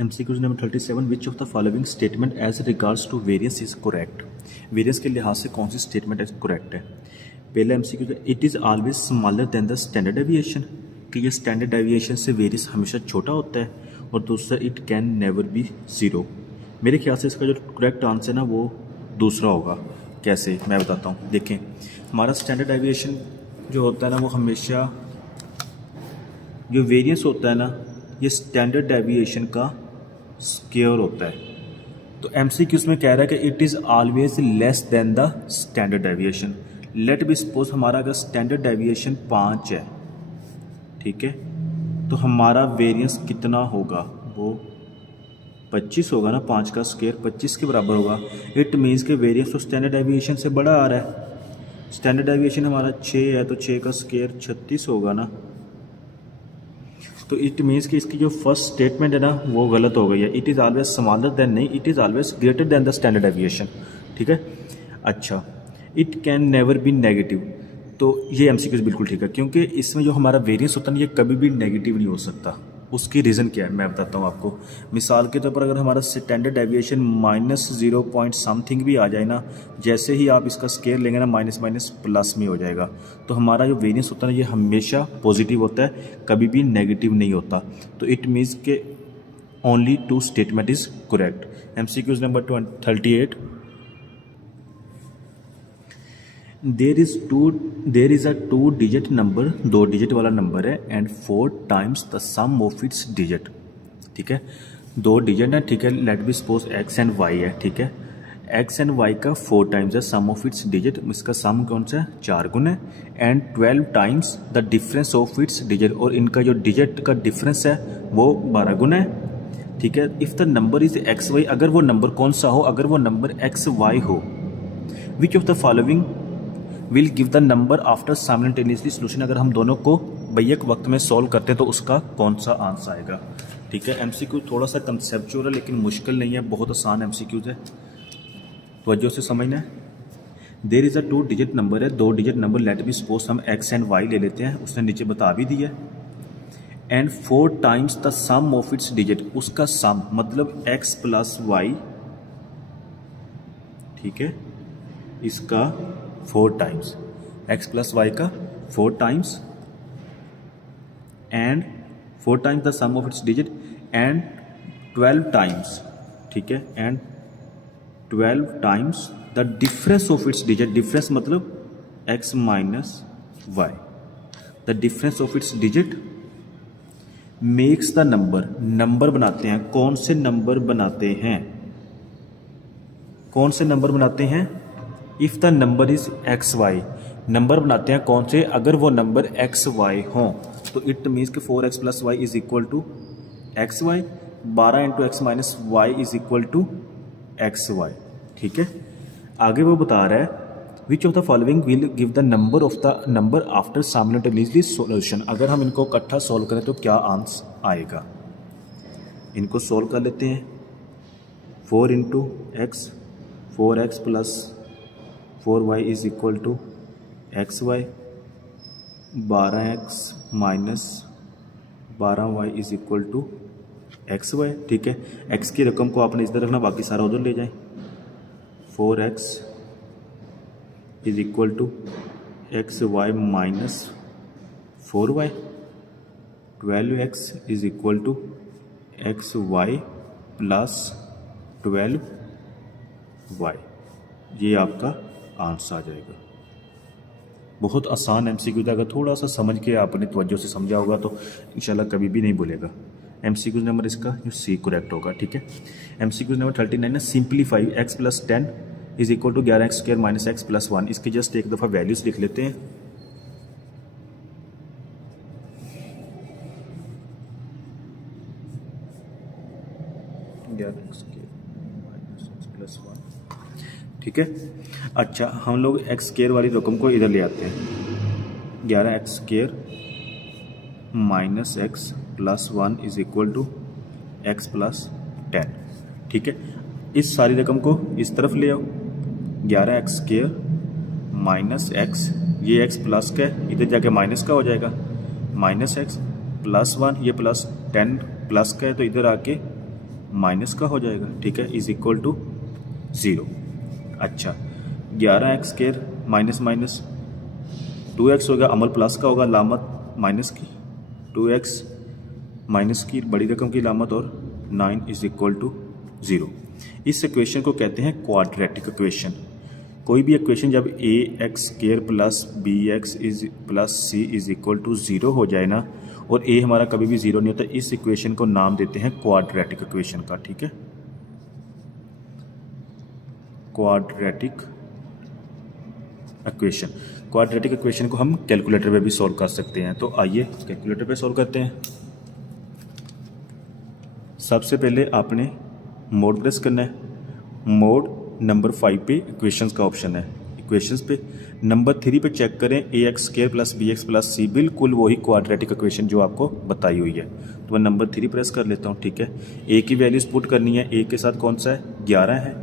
MCQ number 37 which of the following statement as regards to variance is correct. Variance के लिहाज से कौन सी statement correct है। पहला MCQ it is always smaller then the standard deviation, कि ये standard deviation से वेरियंस हमेशा छोटा होता है। और दूसरा it can never be zero. मेरे ख्याल से इसका जो करेक्ट आंसर है ना वो दूसरा होगा। कैसे, मैं बताता हूँ। देखें, हमारा स्टैंडर्ड डेविएशन जो होता है ना वो हमेशा, जो वेरियंस होता है ना ये स्टैंडर्ड डेविएशन का स्क्वायर होता है। तो MCQ में कह रहा है कि it is always less than the standard deviation. Let be suppose हमारा अगर स्टैंडर्ड डेविएशन 5 है, ठीक है, तो हमारा वेरियंस कितना होगा, वो 25 होगा ना। 5 का स्क्वायर 25 के बराबर होगा। इट मीन्स के वेरियंस तो स्टैंडर्ड डेविएशन से बड़ा आ रहा है। स्टैंडर्ड डेविएशन हमारा 6 है तो 6 का स्क्वायर 36 होगा ना। तो इट मीन्स कि इसकी जो फर्स्ट स्टेटमेंट है ना वो गलत हो गई है। It is always smaller than, नहीं, it is always greater than the standard deviation. ठीक है। अच्छा, it can never be negative, तो ये MCQ बिल्कुल ठीक है, क्योंकि इसमें जो हमारा वेरियंस होता है ना ये कभी भी नेगेटिव नहीं हो सकता। उसकी रीज़न क्या है मैं बताता हूँ आपको। मिसाल के तौर पर अगर हमारा स्टैंडर्ड डेविएशन -0 पॉइंट समथिंग भी आ जाए ना, जैसे ही आप इसका स्केयर लेंगे ना माइनस माइनस प्लस में हो जाएगा। तो हमारा जो वेरियंस होता है ना ये हमेशा पॉजिटिव होता है, कभी भी नेगेटिव नहीं होता। तो इट मीन्स के only 2 statement is correct. MCQ number 38, there is a 2 digit number, 2 digit वाला नंबर है, and 4 times the sum of its digit. ठीक है, 2 डिजिट है, ठीक है, let be suppose x and y है, ठीक है। x एंड y का 4 टाइम्स है सम ऑफ इट्स डिजिट, इसका सम कौन सा है, 4 गुना है, and 12 times the difference of its digit, और इनका जो डिजिट का डिफरेंस है वो 12 गुना है। ठीक है। If the number is xy, अगर वो नंबर कौन सा हो, अगर वो नंबर xy हो, विच of the following will give the number after simultaneously solution, अगर हम दोनों को बैक वक्त में सॉल्व करते हैं तो उसका कौन सा आंसर आएगा। ठीक है। MCQ थोड़ा सा कंसेप्चुअल है लेकिन मुश्किल नहीं है, बहुत आसान MCQ है, तवज्जो से समझना है। There is a 2 digit number है, 2 digit number, let be suppose हम x एंड y ले लेते हैं, उसने नीचे बता भी दिया। And 4 times the sum of its digit, उसका सम मतलब x प्लस वाई, ठीक है, इसका 4 टाइम्स, x प्लस वाई का 4 times, and 4 times the sum of its digit, and 12 times, ठीक है, and 12 times the difference of its digit, difference मतलब x minus y, the difference of its digit makes the number, number बनाते हैं, कौन से number बनाते हैं, कौन से नंबर बनाते हैं, if the number is xy, number बनाते हैं कौन से, अगर वो नंबर xy हो, तो इट मीन्स कि 4x plus y is equal to xy, 12 into x minus y is equal to xy। ठीक है। आगे वो बता रहा है which of the following will give the number of the number after simultaneously solution, अगर हम इनको इकट्ठा सॉल्व करें तो क्या आंसर आएगा। इनको सॉल्व कर लेते हैं। 4 into x, 4x plus 4y is equal to xy, 12x minus 12y is equal to xy। ठीक है। x की रकम को आपने इधर रखना, बाकी सारा उधर ले जाएं। 4x is equal to xy minus 4y, 12x is equal to xy plus 12y, ये आपका आंसर आ जाएगा। बहुत आसान MCQ था, अगर थोड़ा सा समझ के आपने तवज्जो से समझा होगा तो इंशाल्लाह कभी भी नहीं भूलेगा। MCQ नंबर इसका जो C करेक्ट होगा। ठीक है। MCQ नंबर 39 है, simplify x plus 10 is equal to 11x square minus x plus 1। इसके जस्ट एक दफ़ा वैल्यूज़ लिख लेते हैं। ठीक है। अच्छा, हम लोग x स्क्वायर वाली रकम को इधर ले आते हैं। 11x square minus x plus 1 is equal to x plus 10। ठीक है। इस सारी रकम को इस तरफ ले आओ। 11x स्क्वायर माइनस x, ये x प्लस का है, इधर जाके माइनस का हो जाएगा, माइनस x प्लस 1, ये प्लस 10 प्लस का है तो इधर आके माइनस का हो जाएगा, ठीक है, इज इक्वल टू 0। अच्छा 11x square minus minus 2x होगा, अमल प्लस का होगा, लामत माइनस की, 2x माइनस की बड़ी रकम की लामत और 9 इज इक्वल टू 0। इस इक्वेशन को कहते हैं क्वाड्रेटिक इक्वेशन। कोई भी इक्वेशन जब a x square plus b x is plus c is equal to 0 हो जाए ना, और ए हमारा कभी भी 0 नहीं होता, इस इक्वेशन को नाम देते हैं क्वाड्रेटिक इक्वेशन का, ठीक है, क्वाड्रेटिक इक्वेशन। क्वाड्रेटिक इक्वेशन को हम कैलकुलेटर पे भी सॉल्व कर सकते हैं, तो आइए कैलकुलेटर पे सॉल्व करते हैं। सबसे पहले आपने मोड प्रेस करना है, मोड नंबर 5 पे इक्वेशंस का ऑप्शन है, इक्वेशंस पे नंबर 3 पे चेक करें, a x square plus b x plus c, बिल्कुल वही क्वाड्रेटिक इक्वेशन जो आपको बताई हुई है। तो मैं नंबर 3 प्रेस कर लेता हूँ, ठीक है। ए की वैल्यूज पुट करनी है, ए के साथ कौन सा है, 11 है,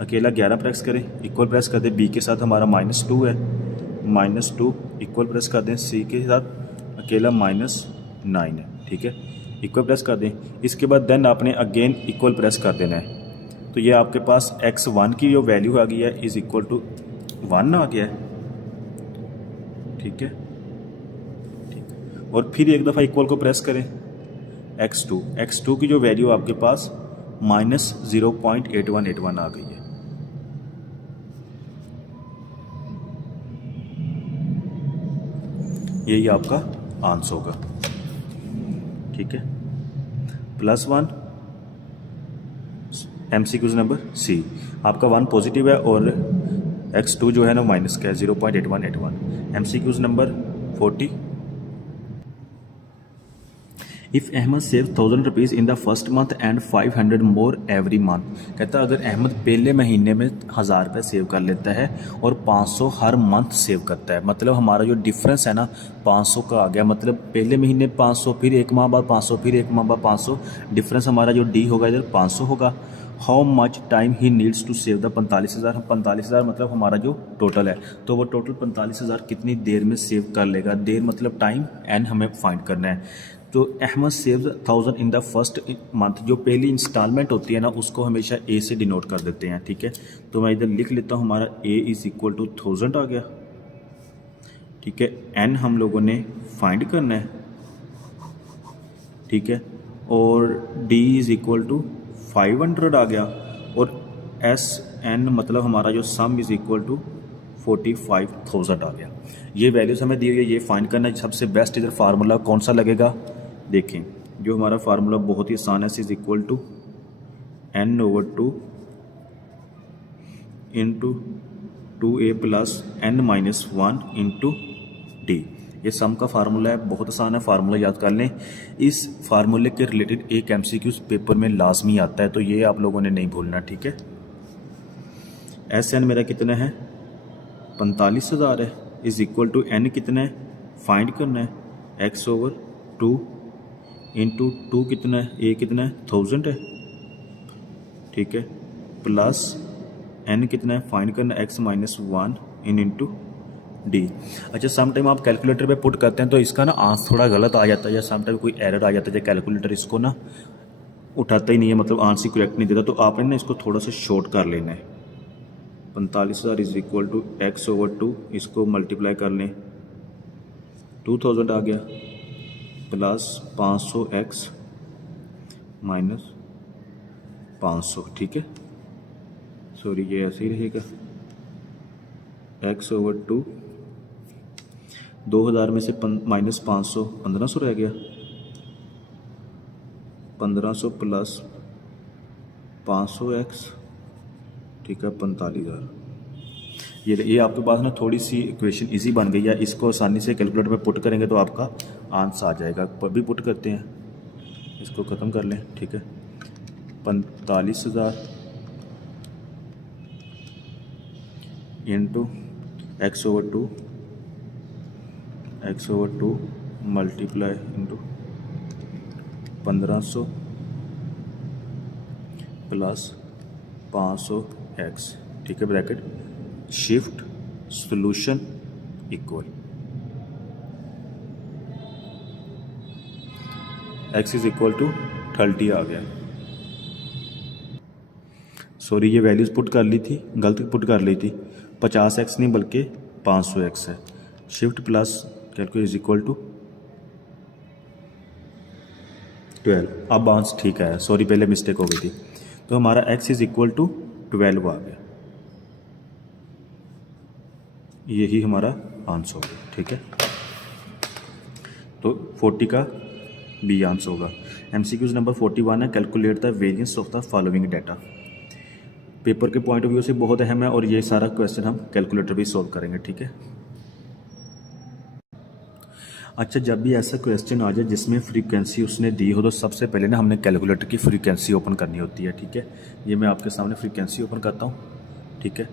अकेला 11 प्रेस करें, इक्वल प्रेस कर दें, बी के साथ हमारा -2 है, -2 इक्वल प्रेस कर दें, सी के साथ अकेला -9 है, ठीक है, इक्वल प्रेस कर दें। इसके बाद देन आपने अगेन इक्वल प्रेस कर देना है, तो ये आपके पास x1 की जो वैल्यू आ गई है इज इक्वल टू 1 आ गया है, ठीक है, और फिर एक दफ़ा इक्वल को प्रेस करें, x2 की जो वैल्यू आपके पास -0.8181 आ गई है। यही आपका आंसर होगा, ठीक है। +1 MCQs नंबर सी, आपका 1 पॉजिटिव है और x2 जो है ना माइनस का है 0.8181। MCQs number 40, if Ahmed save 1000 rupees in the first month and 500 more every month. कहता है अगर अहमद पहले महीने में 1000 रुपये सेव कर लेता है और 500 हर मंथ सेव करता है, मतलब हमारा जो डिफरेंस है ना 500 का आ गया, मतलब पहले महीने 500, फिर एक माह बाद 500, फिर एक माह बाद 500, डिफरेंस हमारा जो डी होगा इधर 500 होगा। How much time he needs to save the 45,000, 45,000 मतलब हमारा जो टोटल है, तो वो टोटल 45,000 कितनी देर में सेव कर लेगा, देर मतलब टाइम, एन हमें फाइंड करना है। तो Ahmed save 1000 in the first month, जो पहली इंस्टॉलमेंट होती है ना उसको हमेशा ए से डिनोट कर देते हैं, ठीक है। तो मैं इधर लिख लेता हूँ, हमारा ए इज़ इक्वल टू 1000 आ गया, ठीक है। एन हम लोगों ने फाइंड करना है, ठीक है, और डी इज़ इक्वल टू 500 आ गया, और एस एन मतलब हमारा जो सम इज़ इक्वल टू 45,000 आ गया। ये वैल्यूज़ हमें दी गई, ये फाइंड करना है। सबसे बेस्ट इधर फार्मूला कौन सा लगेगा, देखें जो हमारा फार्मूला बहुत ही आसान है, is equal to n/2 into 2a plus n-1 into d. ये सम का फार्मूला है, बहुत आसान है, फार्मूला याद कर लें। इस फार्मूले के रिलेटेड एक MCQ पेपर में लाजमी आता है, तो ये आप लोगों ने नहीं भूलना, ठीक है। SN मेरा कितना है 45,000 है, इज़ इक्वल टू n कितना है फाइंड करना है, x/2 इंटू 2 कितना है, a कितना है 1000 है, ठीक है, प्लस n कितना है फाइंड करना है, x-1 इंटू डी। अच्छा सम टाइम आप कैलकुलेटर पे पुट करते हैं तो इसका ना आंसर थोड़ा गलत आ जाता है, या सम टाइम कोई एरर आ जाता है, कैलकुलेटर इसको ना उठाता ही नहीं है, मतलब आंसर करेक्ट नहीं देता, तो आपने ना इसको थोड़ा सा शॉर्ट कर लेना है। 45,000 इज इक्वल टू x/2, इसको मल्टीप्लाई कर लें, 2000 आ गया, प्लस 500x माइनस 500, ठीक है, सॉरी ये ऐसे ही रहेगा, x/2 2000 में से माइनस 500 1500 रह गया, 1500 प्लस 500x, ठीक है, 45,000। ये आपके पास ना थोड़ी सी इक्वेशन इजी बन गई है, इसको आसानी से कैलकुलेटर में पुट करेंगे तो आपका आंसर आ जाएगा। भी पुट करते हैं, इसको ख़त्म कर लें, ठीक है, 45,000 into x/2 multiply into 1500 plus 500x, ठीक है, bracket shift solution equal x is equal to 30 आ गया, सॉरी ये वैल्यूज़ पुट कर ली थी, गलत पुट कर ली थी, 50x नहीं बल्कि 500x है। Shift plus calculate is equal to 12। अब आंसर ठीक है, सॉरी पहले मिस्टेक हो गई थी। तो हमारा x इज इक्वल टू 12 आ गया, यही हमारा आंसर होगा। ठीक है, तो 40 का बी आंसर होगा। MCQs नंबर 41 है, calculate the variance of the following data. Paper के पॉइंट ऑफ व्यू से बहुत अहम है और ये सारा क्वेश्चन हम कैलकुलेटर भी सॉल्व करेंगे। ठीक है, अच्छा जब भी ऐसा क्वेश्चन आ जाए जिसमें फ्रीक्वेंसी उसने दी हो तो सबसे पहले ना हमने कैलकुलेटर की फ्रीक्वेंसी ओपन करनी होती है। ठीक है, ये मैं आपके सामने फ्रीक्वेंसी ओपन करता हूँ। ठीक है,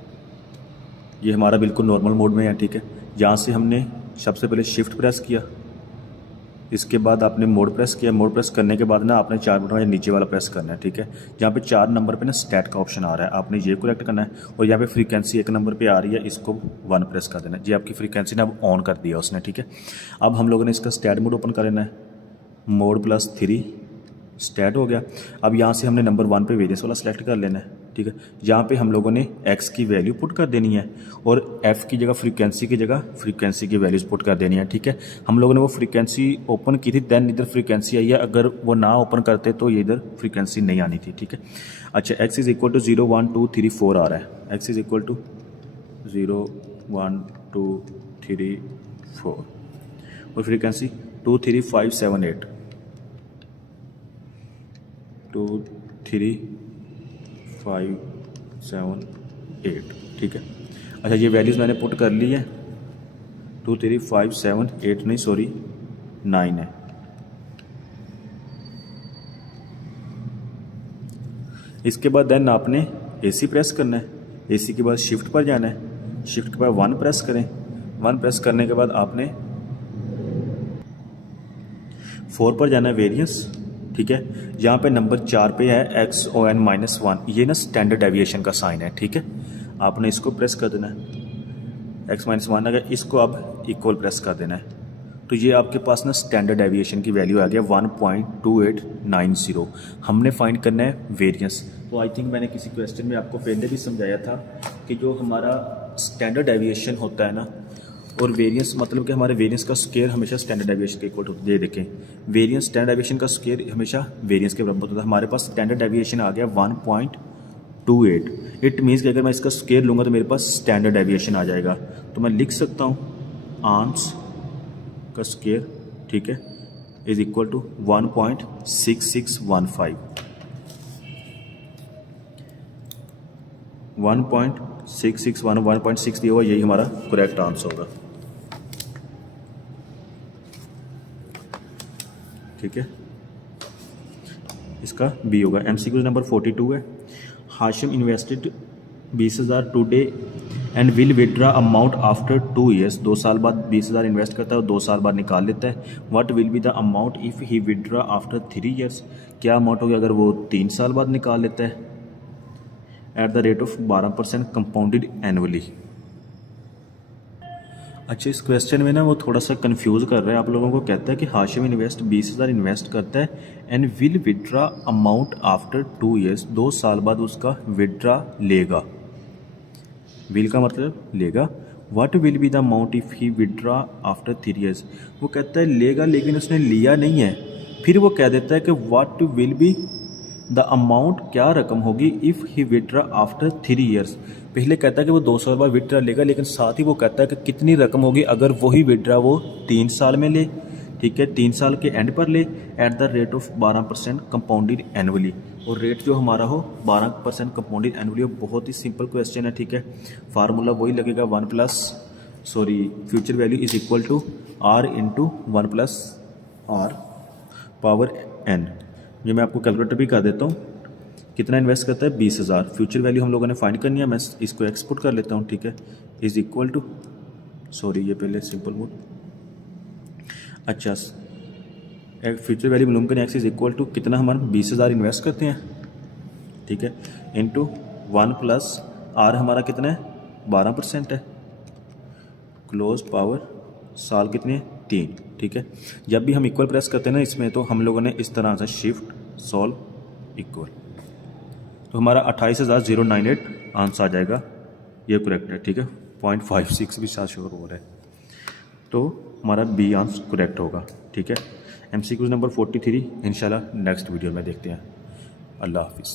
ये हमारा बिल्कुल नॉर्मल मोड में है। ठीक है, यहाँ से हमने सबसे पहले शिफ्ट प्रेस किया, इसके बाद आपने मोड प्रेस किया, मोड प्रेस करने के बाद ना आपने 4 बटन नीचे वाला प्रेस करना है। ठीक है, जहाँ पे 4 नंबर पे ना स्टैट का ऑप्शन आ रहा है, आपने ये करेक्ट करना है। और यहाँ पे फ्रीक्वेंसी 1 नंबर पे आ रही है, इसको 1 प्रेस कर देना है। जी आपकी फ्रीक्वेंसी ने अब ऑन कर दिया उसने। ठीक है, अब हम लोगों ने इसका स्टैट मोड ओपन कर लेना है, मोड +3 स्टैट हो गया। अब यहाँ से हमने नंबर 1 पे वेरियस वाला सेलेक्ट कर लेना है। ठीक है, यहाँ पे हम लोगों ने x की वैल्यू पुट कर देनी है और f की जगह फ्रीक्वेंसी की जगह फ्रीक्वेंसी की वैल्यूज पुट कर देनी है। ठीक है, हम लोगों ने वो फ्रीक्वेंसी ओपन की थी, देन इधर फ्रीक्वेंसी आई है, अगर वो ना ओपन करते तो ये इधर फ्रीक्वेंसी नहीं आनी थी। ठीक है, अच्छा x इज इक्वल टू 0 1 2 3 4 आ रहा है, x इज इक्वल टू 0 1 2 3 4 और फ्रीक्वेंसी 2 3 5 7 8 2 3 5 7 8। ठीक है, अच्छा ये वैल्यूज़ मैंने पुट कर ली है, 2 3 5 7 8 नहीं सॉरी 9 है। इसके बाद देन आपने AC प्रेस करना है, AC के बाद शिफ्ट पर जाना है, शिफ्ट के बाद 1 प्रेस करें, 1 प्रेस करने के बाद आपने 4 पर जाना है वेरिएंस। ठीक है, यहाँ पे नंबर 4 पे है XON-1, ये ना स्टैंडर्ड डेविएशन का साइन है। ठीक है, आपने इसको प्रेस कर देना है, x-1 अगर इसको अब इक्वल प्रेस कर देना है, तो ये आपके पास ना स्टैंडर्ड डेविएशन की वैल्यू आ गया 1.2890। हमने फाइंड करना है वेरिएंस। तो आई थिंक मैंने किसी क्वेश्चन में आपको पहले भी समझाया था कि जो हमारा स्टैंडर्ड डेविएशन होता है ना और वेरिएंस, मतलब कि हमारे वेरिएंस का स्क्वायर हमेशा स्टैंडर्ड डेविएशन के इक्वल होता है। ये देखें, वेरिएंस स्टैंडर्ड डेविएशन का स्क्वायर हमेशा वेरिएंस के बराबर होता है। हमारे पास स्टैंडर्ड डेविएशन आ गया 1.28। इट मीन्स कि अगर मैं इसका स्क्वायर लूँगा तो मेरे पास स्टैंडर्ड डेविएशन आ जाएगा। तो मैं लिख सकता हूँ आंस का स्क्वायर, ठीक है, इज इक्वल टू 1.6615। 1.6 दिया हुआ, यही हमारा करेक्ट आंसर होगा। ठीक है, इसका बी होगा। MCQ नंबर 42 है, Hashim invested 20,000 today and will withdraw amount after 2 years। 2 साल बाद 20,000 इन्वेस्ट करता है और 2 साल बाद निकाल लेता है। What will be the amount if he withdraw after 3 years। क्या अमाउंट होगा अगर वो 3 साल बाद निकाल लेता है? At the rate of 12% compounded annually. अच्छा, इस क्वेश्चन में ना वो थोड़ा सा कंफ्यूज कर रहा है आप लोगों को। कहता है कि हाशिम इन्वेस्ट 20,000 इन्वेस्ट करता है and will withdraw amount after 2 years। 2 साल बाद उसका विड्रा लेगा। विल का मतलब लेगा। What will be the amount if he withdraw after 3 years। वो कहता है लेगा, लेकिन उसने लिया नहीं है। फिर वो कह देता है कि what will be the amount, क्या रकम होगी if he withdraw after 3 years। पहले कहता है कि वो 2 साल बाद विड्रा लेगा, लेकिन साथ ही वो कहता है कि कितनी रकम होगी अगर वही विड्रा वो 3 साल में ले। ठीक है, 3 साल के एंड पर ले, at the rate of 12% compounded annually. और रेट जो हमारा हो 12% कंपाउंडेड एनुअली हो। बहुत ही सिंपल क्वेश्चन है। ठीक है, फार्मूला वही लगेगा, future value is equal to R into 1+R power n। जो मैं आपको कैलकुलेटर भी कर देता हूँ। कितना इन्वेस्ट करता है? 20,000। फ्यूचर वैल्यू हम लोगों ने फाइंड करनी है। मैं इसको एक्सपोर्ट कर लेता हूँ। ठीक है, इज इक्वल टू, ये पहले सिंपल मोड। अच्छा, फ्यूचर वैल्यू मालूम करें, एक्स इज इक्वल टू कितना हमारा 20,000 इन्वेस्ट करते हैं। ठीक है, इंटू 1+R हमारा कितना है? 12% है। क्लोज पावर साल कितने हैं? 3। ठीक है, जब भी हम इक्वल प्रेस करते हैं ना इसमें, तो हम लोगों ने इस तरह से शिफ्ट सॉल्व इक्वल। तो हमारा 28,098 आंसर आ जाएगा, ये करेक्ट है। ठीक है, 0.56 भी साथ शोर हो रहा है, तो हमारा बी आंसर करेक्ट होगा। ठीक है, MCQ नंबर 43 इंशाल्लाह नेक्स्ट वीडियो में देखते हैं। अल्लाह हाफिज़।